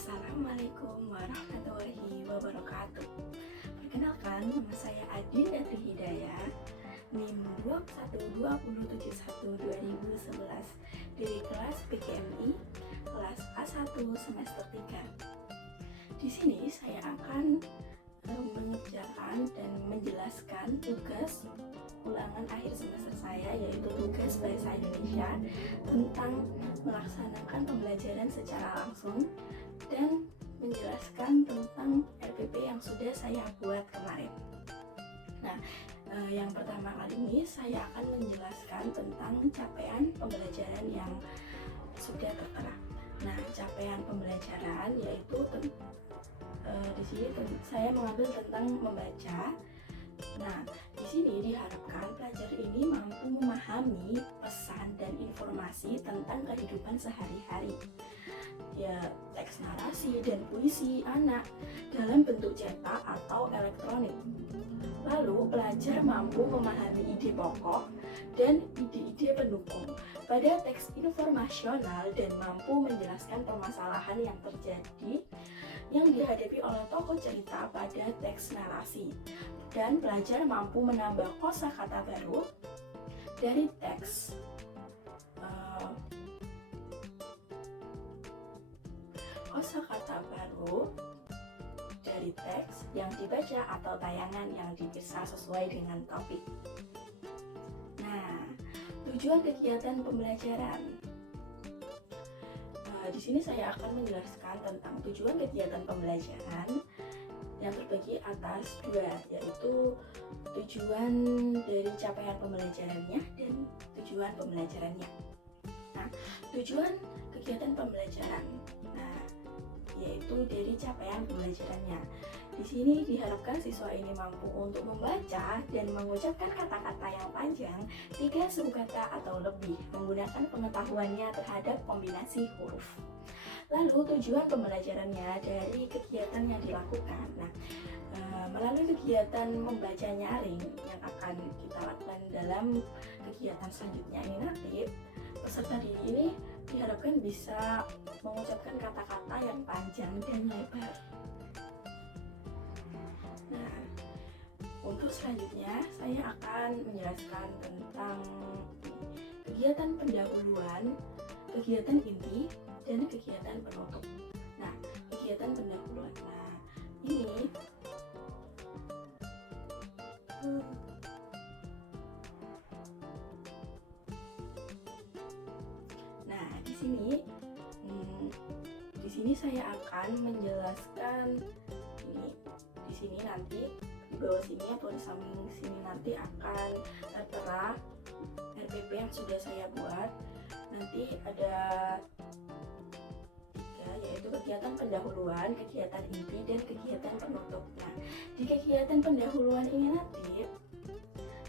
Assalamualaikum warahmatullahi wabarakatuh. Perkenalkan, nama saya Adin Datri Hidayah, NIM 212071211 dari kelas PKMI, kelas A1 semester 3. Di sini saya akan mengerjakan dan menjelaskan tugas ulangan akhir semester saya, yaitu tugas Bahasa Indonesia tentang melaksanakan pembelajaran secara langsung dan menjelaskan tentang RPP yang sudah saya buat kemarin. Nah, yang pertama kali ini saya akan menjelaskan tentang capaian pembelajaran yang sudah tertera. Nah, capaian pembelajaran yaitu di sini saya mengambil tentang membaca. Nah, di sini diharapkan pelajar ini mampu memahami pesan dan informasi tentang kehidupan sehari-hari, ya teks narasi dan puisi anak dalam bentuk cetak atau elektronik. Lalu pelajar mampu memahami ide pokok dan ide-ide pendukung pada teks informasional dan mampu menjelaskan permasalahan yang terjadi yang dihadapi oleh tokoh cerita pada teks narasi. Dan pelajar mampu menambah kosakata baru dari teks yang dibaca atau tayangan yang dipisah sesuai dengan topik. Nah, tujuan kegiatan pembelajaran. Di sini saya akan menjelaskan tentang tujuan kegiatan pembelajaran yang terbagi atas dua, yaitu tujuan dari capaian pembelajarannya dan tujuan pembelajarannya. Nah, tujuan kegiatan pembelajaran, yaitu dari capaian pembelajarannya. Di sini diharapkan siswa ini mampu untuk membaca dan mengucapkan kata-kata yang panjang 3 suku kata atau lebih menggunakan pengetahuannya terhadap kombinasi huruf. Lalu tujuan pembelajarannya dari kegiatan yang dilakukan. Nah, melalui kegiatan membaca nyaring yang akan kita lakukan dalam kegiatan selanjutnya ini nanti, peserta didik ini diharapkan bisa mengucapkan kata-kata yang panjang dan lebar. Nah, untuk selanjutnya saya akan menjelaskan tentang kegiatan pendahuluan, kegiatan inti, dan kegiatan penutup. Nah, kegiatan pendahuluan. Nah, ini di sini saya akan menjelaskan ini. Di sini nanti di bawah sini atau di samping sini nanti akan tertera RPP yang sudah saya buat. Nanti ada 3, yaitu kegiatan pendahuluan, kegiatan inti, dan kegiatan penutup. Nah, di kegiatan pendahuluan ini nanti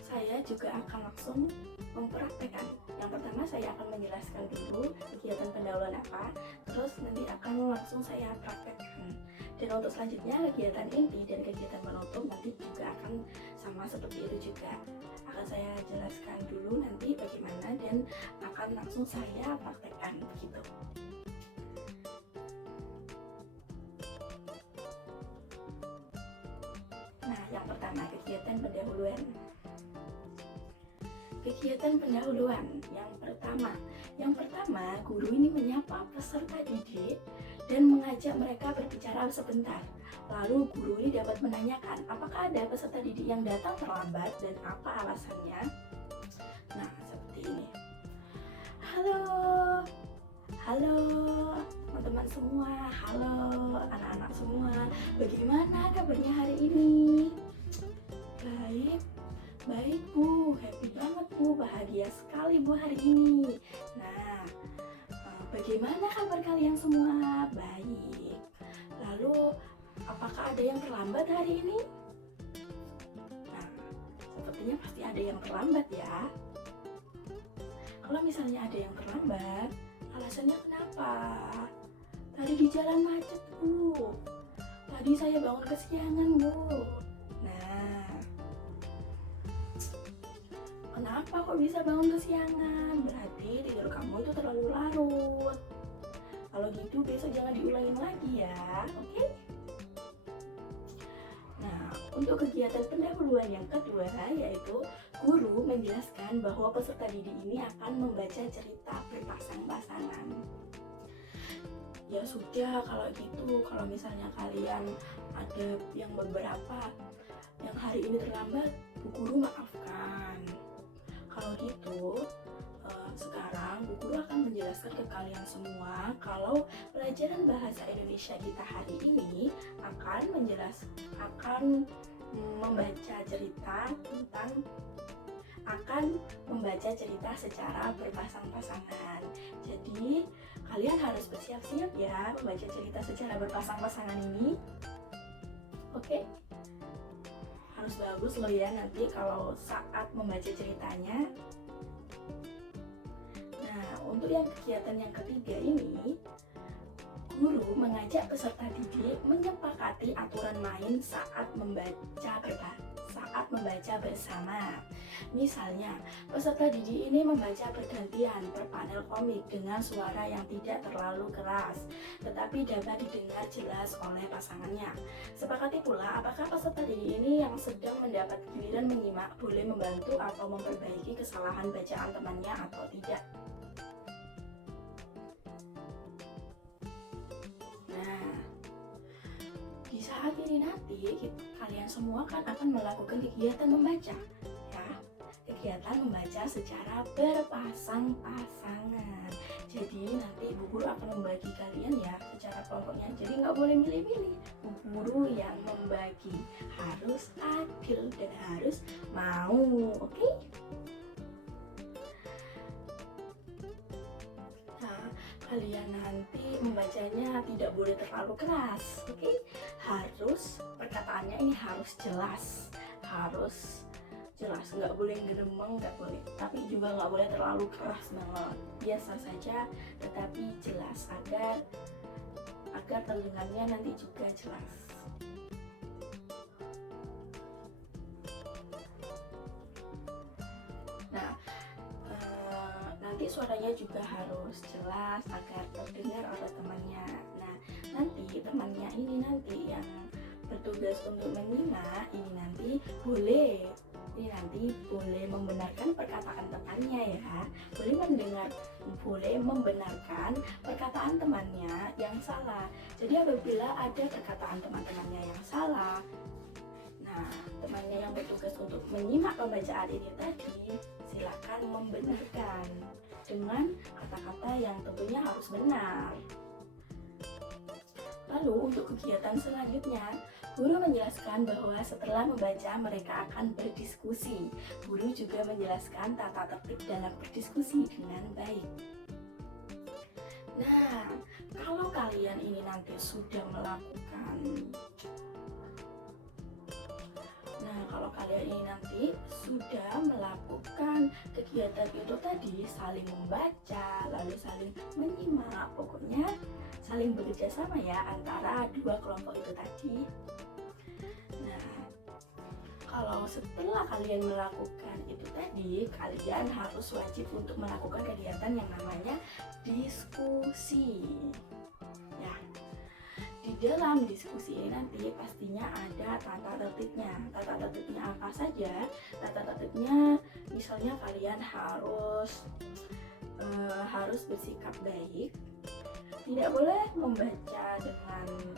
saya juga akan langsung mempraktekkan. Yang pertama saya akan menjelaskan dulu kegiatan pendahuluan apa, terus nanti akan langsung saya praktekkan. Dan untuk selanjutnya kegiatan inti dan kegiatan penutup nanti juga akan sama seperti itu juga. Akan saya jelaskan dulu nanti bagaimana dan akan langsung saya praktekkan begitu. Nah, yang pertama kegiatan pendahuluan. Kegiatan pendahuluan yang pertama guru ini menyapa peserta didik dan mengajak mereka berbicara sebentar. Lalu guru ini dapat menanyakan apakah ada peserta didik yang datang terlambat dan apa alasannya. Nah, seperti ini. Halo teman-teman semua, halo anak-anak semua, bagaimana kabarnya hari ini? Baik Bu, happy banget Bu, bahagia sekali Bu hari ini. Nah, bagaimana kabar kalian semua? Baik. Lalu, apakah ada yang terlambat hari ini? Nah, sepertinya pasti ada yang terlambat ya. Kalau misalnya ada yang terlambat, alasannya kenapa? Tadi di jalan macet Bu. Tadi saya bangun kesiangan Bu. Kenapa kok bisa bangun kesiangan? Berarti tidur kamu itu terlalu larut. Kalau gitu besok jangan diulangin lagi ya, oke? Nah, untuk kegiatan pendahuluan yang kedua, yaitu guru menjelaskan bahwa peserta didik ini akan membaca cerita berpasang-pasangan. Ya sudah, kalau gitu, kalau misalnya kalian ada yang beberapa yang hari ini terlambat, Bu Guru maafkan. Kalau gitu, sekarang Bu Guru akan menjelaskan ke kalian semua kalau pelajaran bahasa Indonesia kita hari ini akan membaca cerita secara berpasang-pasangan. Jadi kalian harus bersiap-siap ya membaca cerita secara berpasang-pasangan ini. Oke? Harus bagus loh ya nanti kalau saat membaca ceritanya. Nah, untuk yang kegiatan yang ketiga ini, guru mengajak peserta didik menyepakati aturan main saat membaca bersama. Misalnya, peserta didik ini membaca bergantian per panel komik dengan suara yang tidak terlalu keras, tetapi dapat didengar jelas oleh pasangannya. Sepakati pula apakah peserta didik ini yang sedang mendapat giliran menyimak boleh membantu atau memperbaiki kesalahan bacaan temannya atau tidak. Saat ini nanti kalian semua akan melakukan kegiatan membaca ya, kegiatan membaca secara berpasang-pasangan. Jadi nanti Bu Guru akan membagi kalian ya secara kelompoknya, jadi nggak boleh milih-milih. Bu Guru yang membagi, harus adil dan harus mau, oke? Kalian nanti membacanya tidak boleh terlalu keras, oke? Harus perkataannya ini harus jelas, nggak boleh geremeng, nggak boleh, tapi juga nggak boleh terlalu keras banget, biasa saja tetapi jelas agar terdengarnya nanti juga jelas. Nah, nanti suaranya juga harus jelas agar terdengar oleh temannya. Nah, nanti temannya ini nanti yang bertugas untuk menyimak ini nanti boleh membenarkan perkataan temannya ya, boleh membenarkan perkataan temannya yang salah. Jadi apabila ada perkataan teman-temannya yang salah, nah temannya yang bertugas untuk menyimak pembacaan ini tadi silakan membenarkan dengan kata-kata yang tentunya harus benar. Lalu untuk kegiatan selanjutnya, guru menjelaskan bahwa setelah membaca mereka akan berdiskusi. Guru juga menjelaskan tata tertib dalam berdiskusi dengan baik. Nah, kalau kalian ini nanti sudah melakukan kegiatan itu tadi, saling membaca, lalu saling menyimak, pokoknya saling bekerja sama ya antara dua kelompok itu tadi. Nah, kalau setelah kalian melakukan itu tadi, kalian harus wajib untuk melakukan kegiatan yang namanya diskusi. Ya, di dalam diskusi ini nanti pastinya ada tata tertibnya. Tata tertibnya apa saja? Tata tertibnya misalnya kalian harus bersikap baik, tidak boleh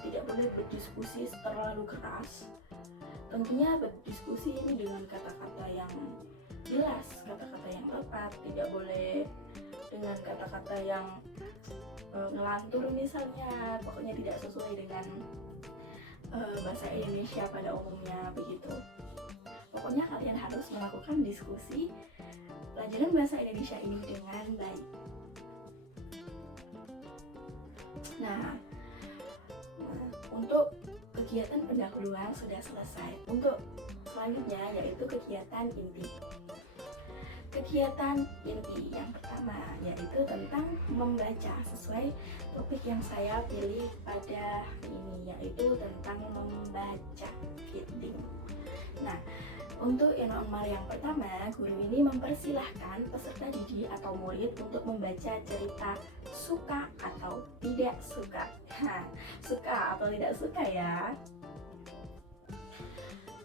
tidak boleh berdiskusi terlalu keras. Tentunya berdiskusi ini dengan kata-kata yang jelas, kata-kata yang tepat, tidak boleh dengan kata-kata yang ngelantur misalnya, pokoknya tidak sesuai dengan bahasa Indonesia pada umumnya begitu. Pokoknya kalian harus melakukan diskusi pelajaran bahasa Indonesia ini dengan baik. Nah, untuk kegiatan pendahuluan sudah selesai. Untuk selanjutnya yaitu kegiatan inti. Kegiatan inti yang pertama yaitu tentang membaca sesuai topik yang saya pilih pada hari ini, yaitu tentang membaca reading. Nah, untuk yang nomor yang pertama, guru ini mempersilahkan peserta didik atau murid untuk membaca cerita suka atau tidak suka. Suka atau tidak suka ya?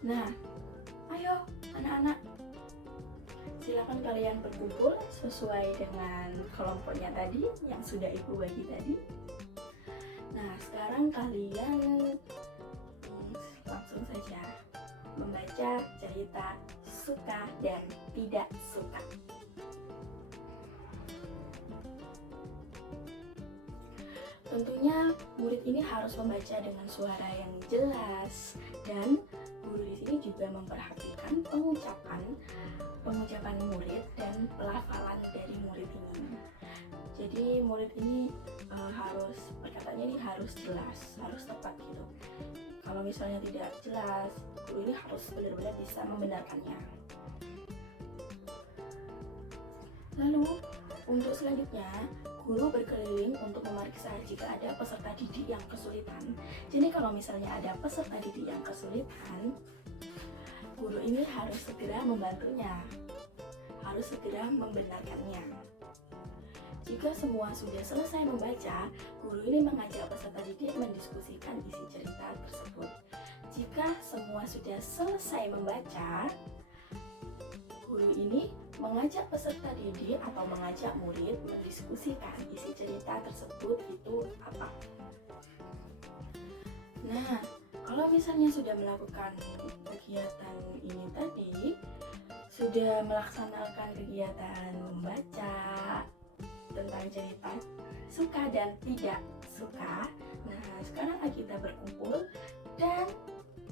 Nah, ayo anak-anak, silakan kalian berkumpul sesuai dengan kelompoknya tadi yang sudah ibu bagi tadi. Nah, sekarang kalian langsung saja membaca cerita suka dan tidak suka. Tentunya murid ini harus membaca dengan suara yang jelas, dan guru di sini juga memperhatikan pengucapan murid dan pelafalan dari murid ini. Jadi murid ini perkataannya ini harus jelas, harus tepat gitu. Kalau misalnya tidak jelas, guru ini harus benar-benar bisa membenarkannya. Lalu untuk selanjutnya, guru berkeliling untuk memeriksa jika ada peserta didik yang kesulitan. Jadi kalau misalnya ada peserta didik yang kesulitan, guru ini harus segera membantunya, harus segera membenarkannya. Jika semua sudah selesai membaca, guru ini mengajak peserta didik mendiskusikan isi cerita tersebut. Jika semua sudah selesai membaca, guru ini mengajak peserta didik atau mengajak murid mendiskusikan isi cerita tersebut itu apa. Nah, kalau misalnya sudah melakukan kegiatan ini tadi, sudah melaksanakan kegiatan membaca tentang cerita suka dan tidak suka, nah sekarang kita berkumpul dan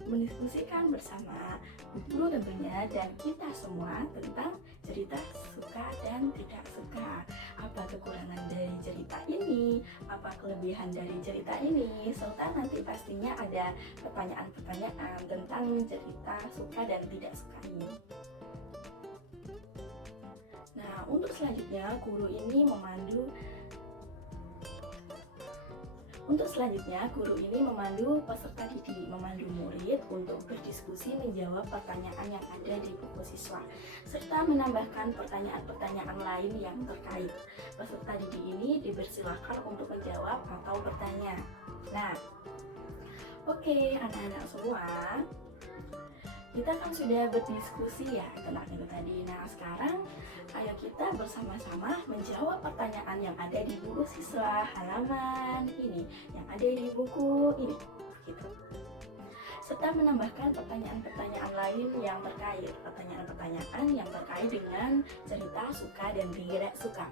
mendiskusikan bersama guru tentunya dan kita semua tentang cerita suka dan tidak suka. Apa kekurangan dari cerita ini, apa kelebihan dari cerita ini, serta nanti pastinya ada pertanyaan-pertanyaan tentang cerita suka dan tidak suka ini. Nah, untuk selanjutnya guru ini memandu peserta didik, memandu murid untuk berdiskusi menjawab pertanyaan yang ada di buku siswa, serta menambahkan pertanyaan-pertanyaan lain yang terkait. Peserta didik ini dipersilakan untuk menjawab atau bertanya. Nah, oke, anak-anak semua, kita kan sudah berdiskusi ya tentang itu tadi. Nah, sekarang ayo kita bersama-sama menjawab pertanyaan yang ada di buku siswa halaman ini, yang ada di buku ini, gitu. Serta menambahkan pertanyaan-pertanyaan lain yang terkait, pertanyaan-pertanyaan yang terkait dengan cerita suka dan tidak suka.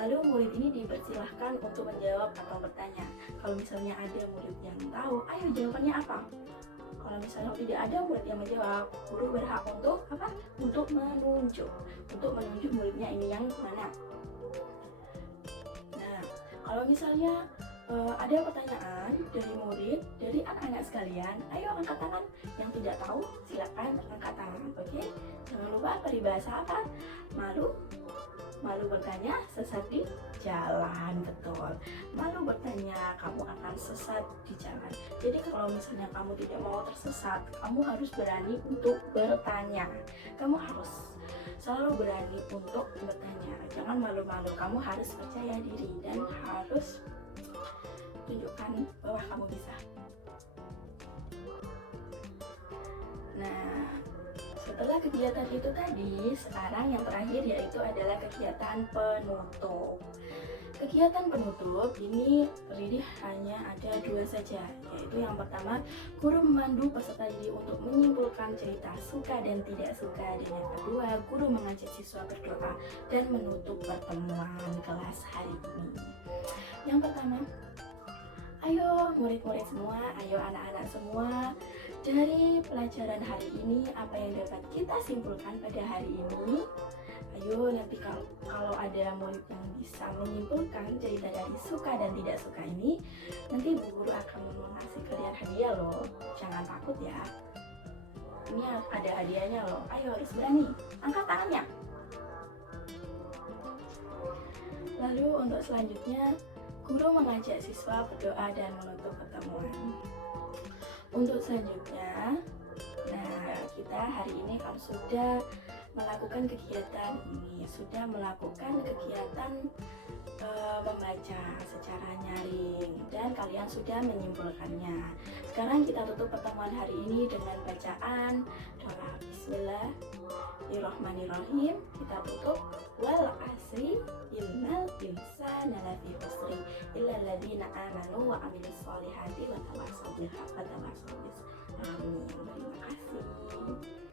Lalu murid ini dipersilahkan untuk menjawab atau bertanya. Kalau misalnya ada murid yang tahu, ayo jawabannya apa? Kalau misalnya tidak ada murid yang menjawab, guru berhak untuk apa? Untuk menunjuk muridnya ini yang mana. Nah, kalau misalnya ada pertanyaan dari murid, dari anak-anak sekalian, ayo angkat tangan. Yang tidak tahu, silakan angkat tangan. Oke? Jangan lupa peribahasa apa? Malu bertanya, sesat di jalan. Betul. Malu bertanya, kamu akan sesat di jalan. Jadi kalau misalnya kamu tidak mau tersesat, kamu harus berani untuk bertanya. Kamu harus selalu berani untuk bertanya. Jangan malu-malu, kamu harus percaya diri dan harus tunjukkan bahwa kamu bisa. Nah, setelah kegiatan itu tadi, sekarang yang terakhir yaitu adalah kegiatan penutup. Kegiatan penutup ini terdiri hanya ada 2 saja, yaitu yang pertama, guru memandu peserta didik untuk menyimpulkan cerita suka dan tidak suka, dan yang kedua, guru mengajak siswa berdoa dan menutup pertemuan kelas hari ini. Yang pertama, ayo murid-murid semua, ayo anak-anak semua, dari pelajaran hari ini apa yang dapat kita simpulkan pada hari ini? Ayo nanti kalau ada murid yang bisa menyimpulkan cerita dari suka dan tidak suka ini, nanti Bu Guru akan mengasih kalian hadiah loh. Jangan takut ya. Ini ada hadiahnya loh. Ayo harus berani. Angkat tangannya. Lalu untuk selanjutnya, guru mengajak siswa berdoa dan menutup pertemuan. Untuk selanjutnya, nah kita hari ini kan sudah melakukan kegiatan ini, sudah melakukan kegiatan membaca secara nyaring dan kalian sudah menyimpulkannya. Sekarang kita tutup pertemuan hari ini dengan bacaan doa. Bismillahirrahmanirrahim. Kita tutup, wal asri innal insana lafi khusri illa alladziina aamanu wa 'amilus sholihati wa tawassaw bil haqqi wa tawassaw bis sabr. Amin. Terima kasih.